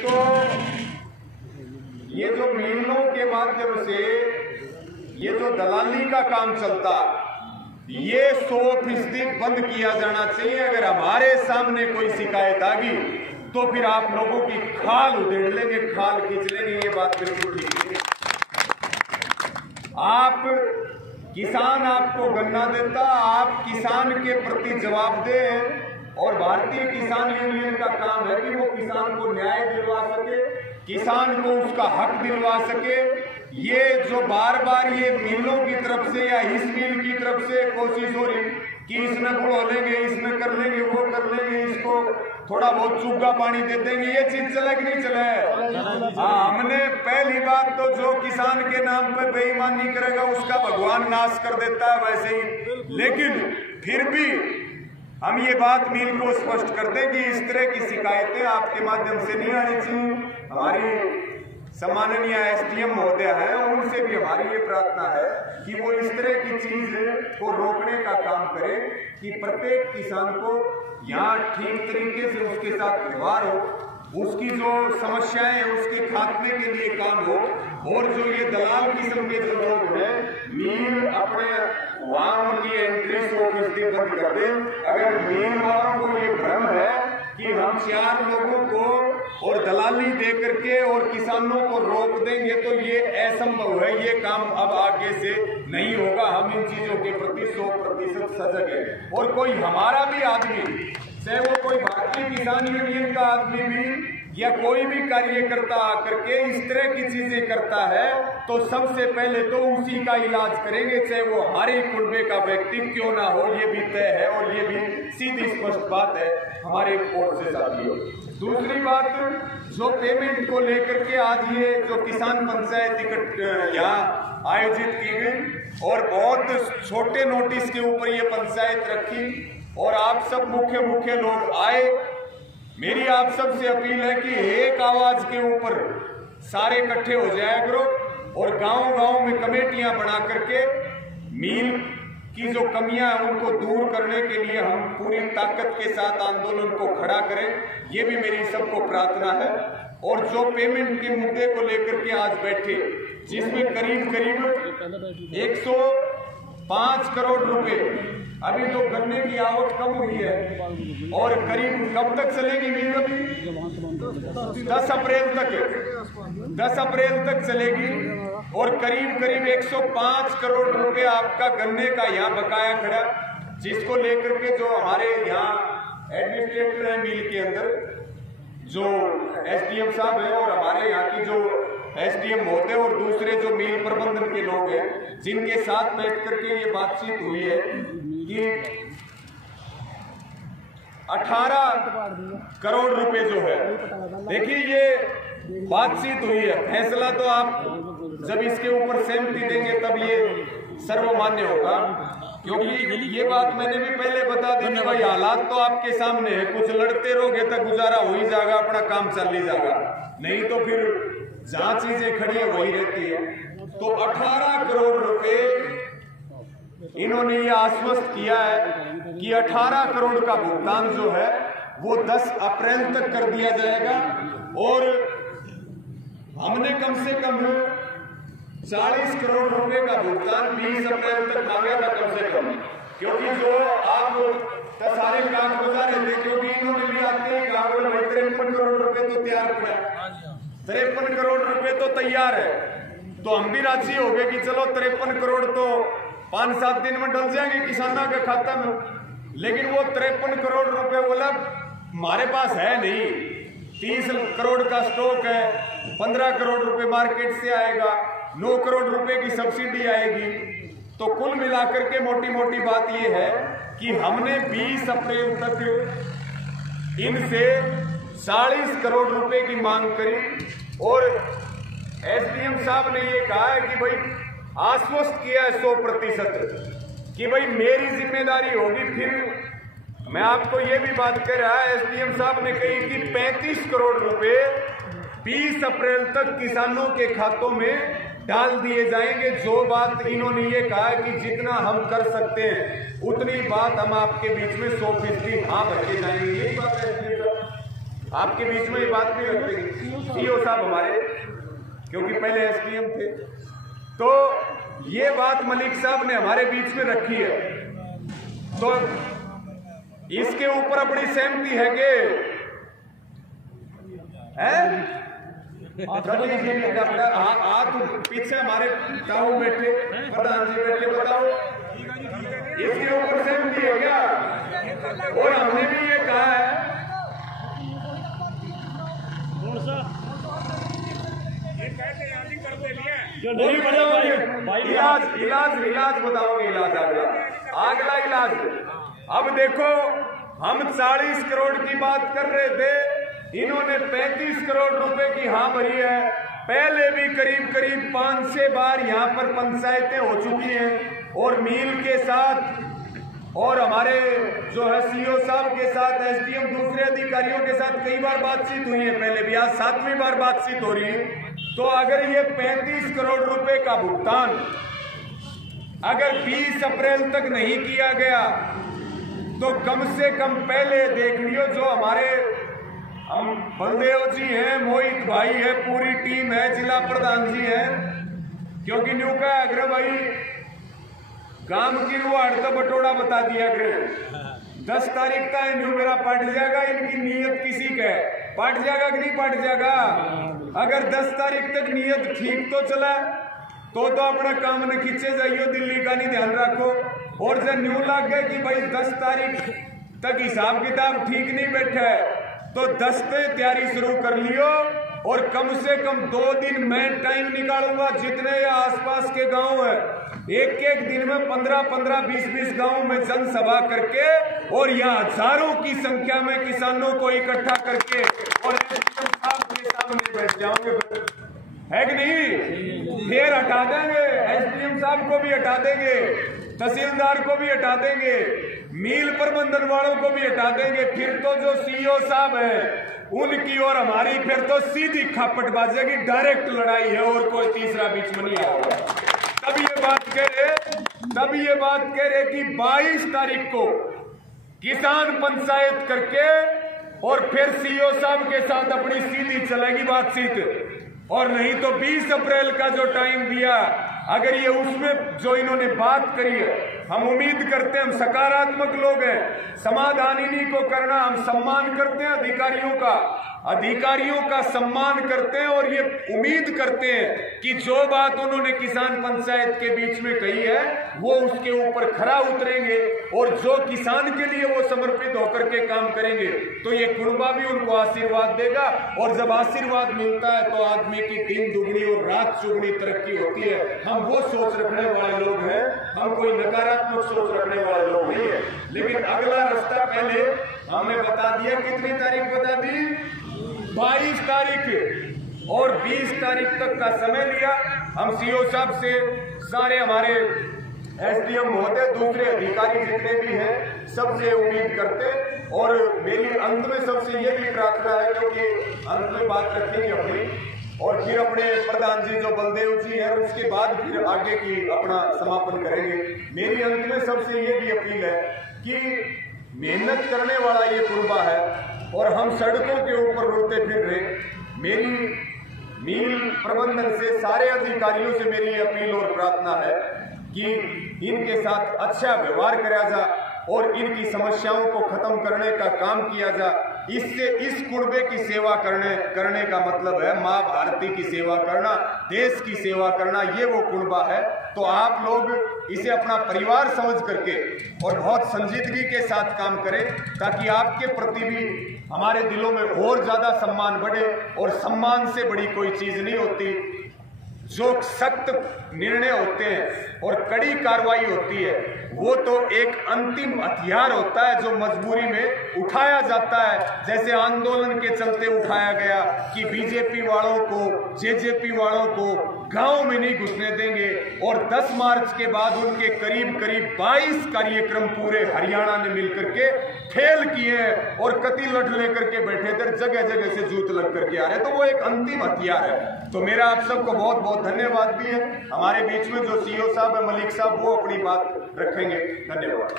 एक तो ये जो मिलों के माध्यम से ये जो दलाली का काम चलता, ये 100% बंद किया जाना चाहिए। अगर हमारे सामने कोई शिकायत आ गई तो फिर आप लोगों की खाल उधेड़ लेंगे, खाल खींच लेंगे। ये बात बिल्कुल ठीक है। आप किसान आपको गन्ना देता, आप किसान के प्रति जवाब दें, और भारतीय किसान यूनियन का काम है कि वो किसान को न्याय दिलवा सके, किसान को उसका हक दिलवा सके। ये जो बार बार ये मिलों की तरफ से या इस मिल की तरफ से कोशिश हो रही कि इसमें बढ़ो लेंगे, इसमें कर लेंगे, वो कर लेंगे, इसको थोड़ा बहुत चुग्गा पानी दे देंगे, ये चीज चले कि नहीं चले? हाँ, हमने पहली बात तो जो किसान के नाम पे बेईमानी करेगा उसका भगवान नाश कर देता है वैसे ही। लेकिन फिर भी हम ये बात मिल को स्पष्ट कर दें कि इस तरह की शिकायतें आपके माध्यम से नहीं आनी चाहिए। हमारी सम्माननीय एसडीएम महोदय है, उनसे भी हमारी ये प्रार्थना है कि वो इस तरह की चीज को रोकने का काम करें कि प्रत्येक किसान को यहाँ ठीक तरीके से उसके साथ व्यवहार हो, उसकी जो समस्याएं हैं उसके खात्मे के लिए काम हो। और जो ये दलाल किस्म के जो लोग हैं, मिल अपने वहां उनकी एंट्री 100% बंद कर दे। अगर मिल वालों को ये भ्रम है कि हम 4 लोगों को और दलाली दे करके और किसानों को रोक देंगे तो ये असंभव है, ये काम अब आगे से नहीं होगा। हम इन चीजों के प्रति 100% सजग है। और कोई हमारा भी आदमी, चाहे वो कोई भारतीय किसान यूनियन का आदमी भी या कोई भी कार्यकर्ता आकर के इस तरह की चीजें करता है तो सबसे पहले तो उसी का इलाज करेंगे, चाहे वो हमारे कुनबे का व्यक्ति क्यों ना हो। ये भी तय है और ये भी सीधी स्पष्ट बात है हमारे कोर्ट से साथियों। दूसरी बात, जो पेमेंट को लेकर के आज ये जो किसान पंचायत यहाँ आयोजित की गई और बहुत छोटे नोटिस के ऊपर ये पंचायत रखी और आप सब मुख्य लोग आए। मेरी आप सबसे अपील है कि एक आवाज के ऊपर सारे इकट्ठे हो जाया करो और गांव-गांव में कमेटियां बना करके मिल की जो कमियां हैं उनको दूर करने के लिए हम पूरी ताकत के साथ आंदोलन को खड़ा करें। ये भी मेरी सबको प्रार्थना है। और जो पेमेंट के मुद्दे को लेकर के आज बैठे, जिसमें करीब 105 करोड़ रुपए, अभी तो गन्ने की आवक कम हुई है और करीब कब तक चलेगी मिल? 10 अप्रैल तक चलेगी और करीब 105 करोड़ रुपए आपका गन्ने का यहाँ बकाया खड़ा, जिसको लेकर के जो हमारे यहाँ एडमिनिस्ट्रेटर है मिल के अंदर, जो एसडीएम साहब है और हमारे यहाँ की जो एसडीएम होते और दूसरे जो मिल प्रबंधन के लोग हैं, जिनके साथ बैठ करके ये बातचीत हुई है कि 18 करोड़ रुपए जो है, देखिए ये बातचीत हुई है, फैसला तो आप जब इसके ऊपर सहमति देंगे तब ये सर्वमान्य होगा। क्योंकि ये बात मैंने भी पहले बता दी कि भाई हालात तो आपके सामने है, कुछ लड़ते रहोगे तो गुजारा हो ही जाएगा, अपना काम चल ही जाएगा, नहीं तो फिर जहां चीजें खड़ी है वही रहती है। तो 18 करोड़ रुपए इन्होंने ये आश्वस्त किया है कि 18 करोड़ का भुगतान जो है वो 10 अप्रैल तक कर दिया जाएगा और हमने कम से कम 40 करोड़ रुपए का भुगतान 20 अप्रैल तक मांगा था कम से कम, क्योंकि जो आप सारे काम बता रहे थे, क्योंकि इन्होंने भी आते ही कहा 53 करोड़ रुपए तो तैयार पड़ा, 53 करोड़ रुपए तो तैयार है। तो हम भी राजी हो गए कि चलो 53 करोड़ तो 5-7 दिन में डल जाएंगे किसानों के खाता में। लेकिन वो 53 करोड़ रुपए बोला हमारे पास है नहीं, 30 करोड़ का स्टॉक है, 15 करोड़ रुपए मार्केट से आएगा, 9 करोड़ रुपए की सब्सिडी आएगी। तो कुल मिलाकर के मोटी बात ये है कि हमने 20 अप्रैल तक इनसे 40 करोड़ रुपए की मांग करी और एसडीएम साहब ने ये कहा है कि भाई आश्वस्त किया है 100% कि भाई मेरी जिम्मेदारी होगी। फिर मैं आपको ये भी बात कर रहा है, एसडीएम साहब ने कही कि 35 करोड़ रुपए 20 अप्रैल तक किसानों के खातों में डाल दिए जाएंगे। जो बात इन्होंने ये कहा है कि जितना हम कर सकते हैं उतनी बात हम आपके बीच में 100% हाँ भर के जाएंगे। यही बात है आपके बीच में ये बात नहीं रखते सीओ साहब हमारे, क्योंकि पहले एसडीएम थे, तो ये बात मलिक साहब ने हमारे बीच में रखी है, तो इसके ऊपर अपनी सहमति है कि हाथ पीछे हमारे ताऊ बैठे, प्रधान जी बैठे, बताओ इसके ऊपर सहमति है क्या? और हमने भी ये कहा है इलाज बताओगे, इलाज अगला इलाज। अब देखो हम 40 करोड़ की बात कर रहे थे, इन्होंने 35 करोड़ रुपए की हाँ भरी है। पहले भी करीब 5-6 बार यहाँ पर पंचायतें हो चुकी हैं, और मील के साथ और हमारे जो है सीओ साहब के साथ, एसडीएम दूसरे अधिकारियों के साथ कई बार बातचीत हुई है, पहले भी, आज 7वीं बार बातचीत हो रही है। तो अगर ये 35 करोड़ रुपए का भुगतान अगर 20 अप्रैल तक नहीं किया गया, तो कम से कम पहले देख लियो, जो हमारे हम बलदेव जी हैं, मोहित भाई है, पूरी टीम है, जिला प्रधान जी है, क्योंकि न्यू का अग्र भाई काम की वो अड़ता बटोड़ा बता दिया गया 10 तारीख का न्यू मेरा पट जाएगा, इनकी नीयत किसी का है, पट जाएगा कि नहीं पट जाएगा? अगर 10 तारीख तक नीयत ठीक तो चला तो अपना काम न खींचे जाइयो, दिल्ली का नहीं ध्यान रखो। और जब न्यू लग गए कि भाई 10 तारीख तक हिसाब किताब ठीक नहीं बैठा है, तो 10 पे तैयारी शुरू कर लियो, और कम से कम 2 दिन मैं टाइम निकालूंगा, जितने ये आसपास के गांव है, एक दिन में 15-15, 20-20 गांव में जनसभा करके, और यहाँ हजारों की संख्या में किसानों को इकट्ठा करके और एसडीएम साहब के सामने बैठ जाओगे, है कि नहीं? फिर हटा देंगे, एसडीएम साहब को भी हटा देंगे, तहसीलदार को भी हटा देंगे, मील प्रबंधन वालों को भी हटा देंगे। फिर तो जो सीईओ साहब हैं उनकी और हमारी फिर तो सीधी खापट बाजेगी, डायरेक्ट लड़ाई है, और कोई तीसरा बीच में नहीं आएगा। तब ये बात कह रहे कि 22 तारीख को किसान पंचायत करके और फिर सीईओ साहब के साथ अपनी सीधी चलेगी बातचीत, और नहीं तो 20 अप्रैल का जो टाइम दिया, अगर ये उसमें जो इन्होंने बात करी है, हम उम्मीद करते हैं, हम सकारात्मक लोग हैं, समाधान इन्हीं को करना, हम सम्मान करते हैं अधिकारियों का सम्मान करते हैं, और ये उम्मीद करते हैं कि जो बात उन्होंने किसान पंचायत के बीच में कही है वो उसके ऊपर खरा उतरेंगे, और जो किसान के लिए वो समर्पित होकर के काम करेंगे, तो ये कुनबा भी उनको आशीर्वाद देगा। और जब आशीर्वाद मिलता है तो आदमी की दिन दुगनी और रात चौगुनी तरक्की होती है। हम वो सोच रखने वाले लोग हैं, हम कोई नकारात्मक सोच रखने वाले लोग नहीं है। लेकिन अगला रास्ता पहले हमने बता दिया, कितनी तारीख बता दी? 22 तारीख, और 20 तारीख तक का समय लिया। हम सीओ साहब से, सारे हमारे एसडीएम महोदय, दूसरे अधिकारी जितने भी हैं, सबसे उम्मीद करते, और मेरी अंत में सबसे ये भी प्रार्थना है, क्योंकि अंत में बात रखेंगे अपनी, और फिर अपने प्रधान जी जो बलदेव जी हैं, उसके बाद फिर आगे की अपना समापन करेंगे। मेरी अंत में सबसे ये भी अपील है कि मेहनत करने वाला ये कुनबा है, और हम सड़कों के ऊपर रोते फिर रहे। मेरी मील प्रबंधन से, सारे अधिकारियों से मेरी अपील और प्रार्थना है कि इनके साथ अच्छा व्यवहार करा जा, और इनकी समस्याओं को खत्म करने का काम किया जा। इससे इस कुनबे की सेवा करने का मतलब है माँ भारती की सेवा करना, देश की सेवा करना, ये वो कुनबा है। तो आप लोग इसे अपना परिवार समझ करके और बहुत संजीदगी के साथ काम करें, ताकि आपके प्रति भी हमारे दिलों में और ज्यादा सम्मान बढ़े। और सम्मान से बड़ी कोई चीज नहीं होती। जो सख्त निर्णय होते हैं और कड़ी कार्रवाई होती है, वो तो एक अंतिम हथियार होता है जो मजबूरी में उठाया जाता है। जैसे आंदोलन के चलते उठाया गया कि बीजेपी वालों को, जेजेपी वालों को गांव में नहीं घुसने देंगे, और 10 मार्च के बाद उनके करीब 22 कार्यक्रम पूरे हरियाणा ने मिलकर के फेल किए हैं, और कति लठ लेकर के बैठे थे, जगह जगह से जूत लग करके आ रहे। तो वो एक अंतिम हथियार है। तो मेरा आप सबको बहुत बहुत धन्यवाद भी है। हमारे बीच में जो सीईओ साहब है, मलिक साहब, वो अपनी बात रखेंगे। धन्यवाद।